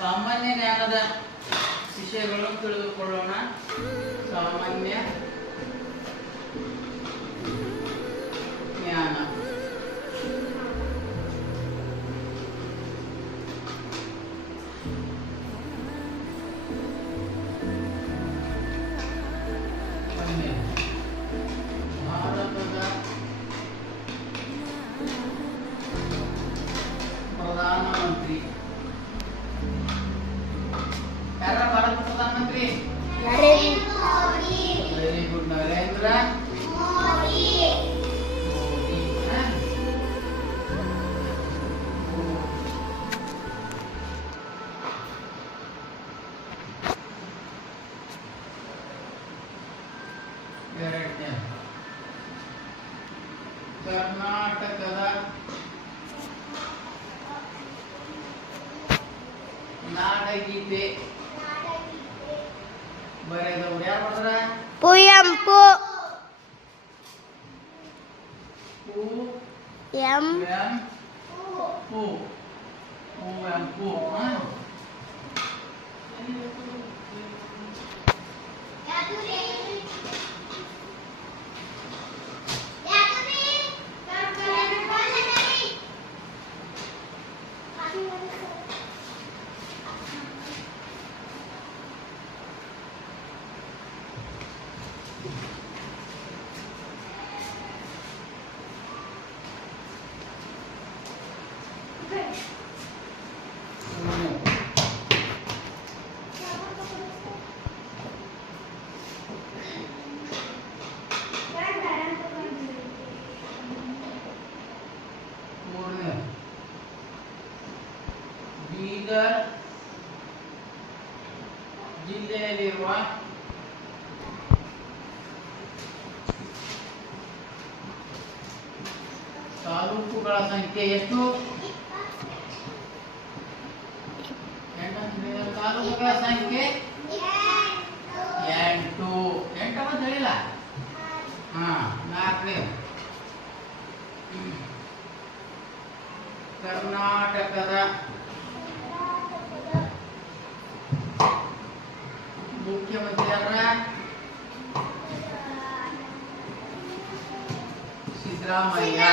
ಸಾಮಾನ್ಯ ಜ್ಞಾನದ ವಿಷಯಗಳನ್ನು ತಿಳಿದುಕೊಳ್ಳೋಣ. ಸಾಮಾನ್ಯ ಜ್ಞಾನ. ಭಾರತದ ಪ್ರಧಾನಮಂತ್ರಿ ಯಾರ? ಭಾರತ ಪ್ರಧಾನಮಂತ್ರಿ ವೆರಿ ಗುಡ್. ನರೇಂದ್ರ ಮೋದಿ. ಎರಡನೇ ಕರ್ನಾಟಕದ ನಾಡಗೀತೆ ಬರೆದವರು ಯಾರು ಬರೆದ್ರ? ಕುವೆಂಪು. ಕುವೆಂಪು. ಬೀದರ್ ಜಿಲ್ಲೆಯಲ್ಲಿರುವ ತಾಲೂಕುಗಳ ಸಂಖ್ಯೆ ಎಷ್ಟು? ತಾಲೂಕುಗಳ ಸಂಖ್ಯೆ 8. 8 ಅಂತ ಹೇಳಿಲ್ಲ. 4. ಕರ್ನಾಟಕದ ಮುಖ್ಯಮಂತ್ರಿ ಅವರ ಸಿದ್ದರಾಮಯ್ಯ.